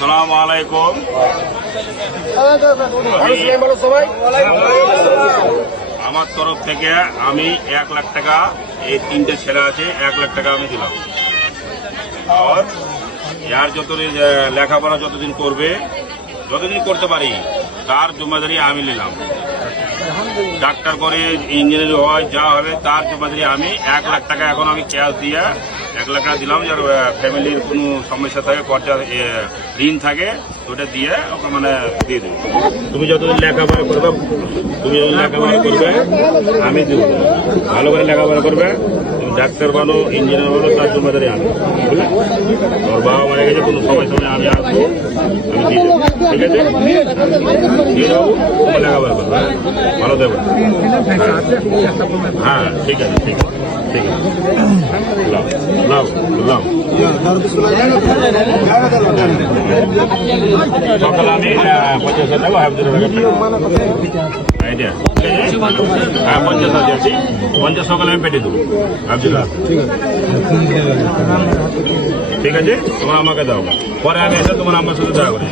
আসসালামু আলাইকুম। আমার তরফ থেকে আমি 1 লাখ টাকা, এই 3টে ছেলে আছে, 1 লাখ টাকা আমি দিলাম। আর যার যতদিন লেখাপড়া যতদিন করবে, যতদিন করতে পারি, তার জিম্মেদারি আমি নিলাম। ডাক্তার করে ইঞ্জিনিয়ার হয়, যা হবে তার জিম্মেদারি আমি। 1 লাখ টাকা এখন আমি ক্যাশ দিয়ে 1 লাখ টাকা দিলাম। যার ফ্যামিলির কোনো সমস্যা থাকে, খরচা ঋণ থাকে, ওটা দিয়ে ওকে মানে দিয়ে দেবো। তুমি যতদিন লেখাপড়া করবে, আমি দেবো। ভালো করে লেখাপড়া করবে, তুমি ডাক্তার বানো, ইঞ্জিনিয়ার বানো, তার জিম্মেদারি আমি। বুঝলে, তোর বাবা মারা গেছে, কোনো সময় আমি আসবো, আমি দিয়ে দেবো। ঠিক আছে, দিয়ে দেবো। তুমি লেখাপড়া করবে, ভালো দেবো। হ্যাঁ, ঠিক আছে, ঠিক আছে, ঠিক আছে। সকালে আমি 50,000 টাকা, 50 সকালে আমি পেটে দেবো। আব্দুল্লাহ, ঠিক আছে, তোমার আমাকে দাও, পরে আমি এসে তোমার আমার সাথে দেখা করে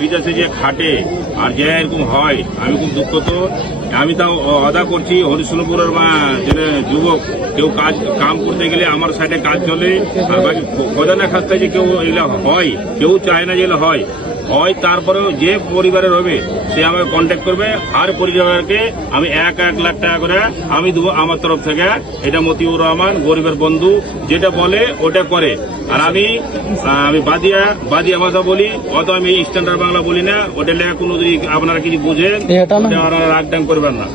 বিদেশে যে খাটে আর যে এরকম হয়, আমি খুব দুঃখ। তো আমি তাও আদা করছি। হরিশ্চন্দ্রপুরের যে যুবক, কেউ কাম করতে গেলে আমার সাইডে কাজ চলে, আর বাকি খোদানা খাস্তা যে কেউ এগুলো হয়, কেউ চায় না যে এগুলো হয়। তারপরেও যে পরিবারের হবে সে আমাকে কন্ট্যাক্ট করবে, আর পরিবারকে আমি 1 লাখ টাকা করে আমি দেবো আমার তরফ থেকে। এটা মতিউর রহমান, গরিবের বন্ধু, যেটা বলে ওটা করে। আর আমি বাদিয়া ভাষা বলি, অত আমি স্ট্যান্ডার্ড বাংলা বলি না। ওটা লেখা কোনো যদি আপনারা কিছু বুঝেন, রাগ ডাং করবেন না।